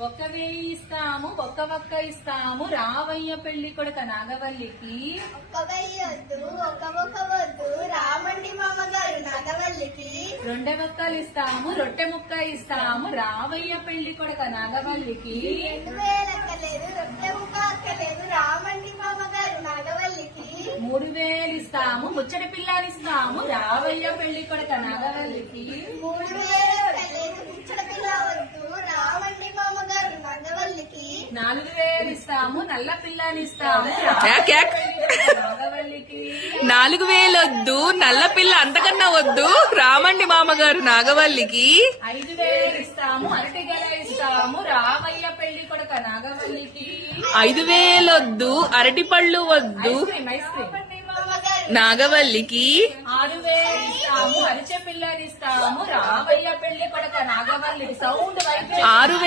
1,000 ఇస్తాము, ఒక్క ఇస్తాము రావయ్య పెళ్లి కొడుక నాగవల్లికి. 1,000 వద్దు, ఒక్క వద్దు రామండి మామగారు నాగవల్లికి. 2 ఒక్కలు ఇస్తాము, రొట్టె ముక్క ఇస్తాము రావయ్య పెళ్లి కొడుక నాగవల్లికి. 2,000 అక్కలేదు, రొట్టె ముక్క అక్కలేదు రామండి మామగారు నాగవల్లికి. 3,000 ఇస్తాము, ముచ్చటి పిల్లానిస్తాము రావయ్య పెళ్లి కొడుక నాగవల్లికి. 3,000 అక్కలేదు, ముచ్చట పిల్ల వద్దు రామండి మామగారు నాగవల్లికి. 4,000 ఇస్తాము, నల్ల పిల్లానిస్తాము నాగవల్లికి. 4,000 వద్దు, నల్ల పిల్ల అంతకన్నా వద్దు రామండి మామగారు నాగవల్లికి. 5,000 ఇస్తాము, అరటిగల ఇస్తాము రావయ్య పెళ్లి కొడుక నాగవల్లికి. 5,000 వద్దు, అరటిపళ్ళు వద్దు ఐస్ క్రీమ్ నాగవల్లికి. 6,000 ఇస్తాము, అరిచె పిల్లని ఇస్తాము రావయ్య పెళ్లి కొడుక నాగవల్లికి. సౌండ్ 6,000